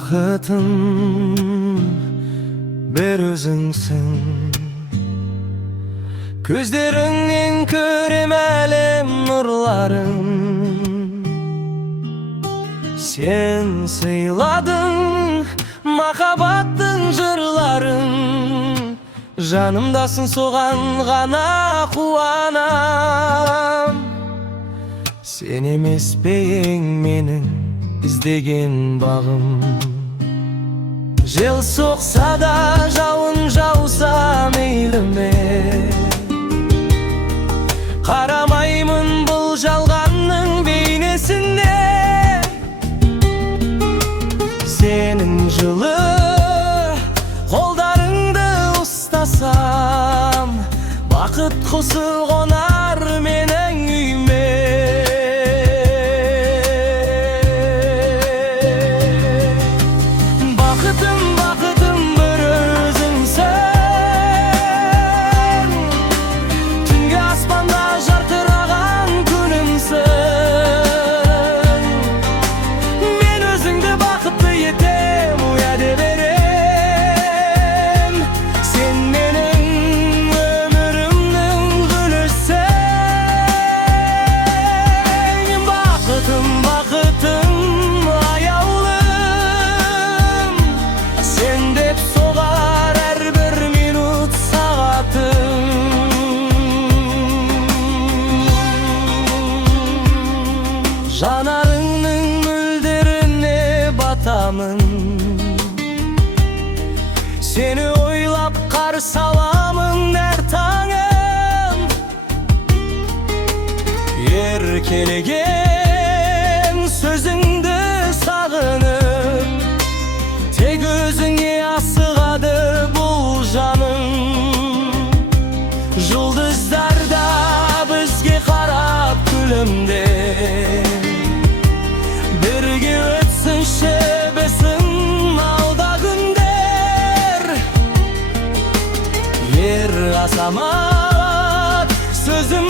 Бақытым бір өзіңсің, көздеріңнен көрем әлем нұрларын. Сен сыйладың махаббаттың жырларын, жанымдасың соған ғана қуанам. Сен емес пе ең менің іздеген бағым? Жел соқса да, жауын жауса мейлі ме, қарамаймын бұл жалғанның бейнесіне. Сенің жылы қолдарыңды ұстасам, бақыт құсы қонар менің үйіме. Бақытым, бақытым бір өзіңсің, түнгі аспанда жарқыраған күнімсің. Мен өзіңді бақытты етем, уәде берем. Сен менің өмірімнің гүлісің. Бақытым, бақытым аяулым, сен деп соғар әрбір минут сағатым. Жанарыңның мөлдеріне батамын, сені ойлап қарсы аламын әр таңым. Еркелеген сөзіңді сағынып, тек өзіңе асығады бұл жаным. Жұлдыздар да бізге қарап күлімдер, бірге өтсінші біздің алда күндер. Ер азамат сөзім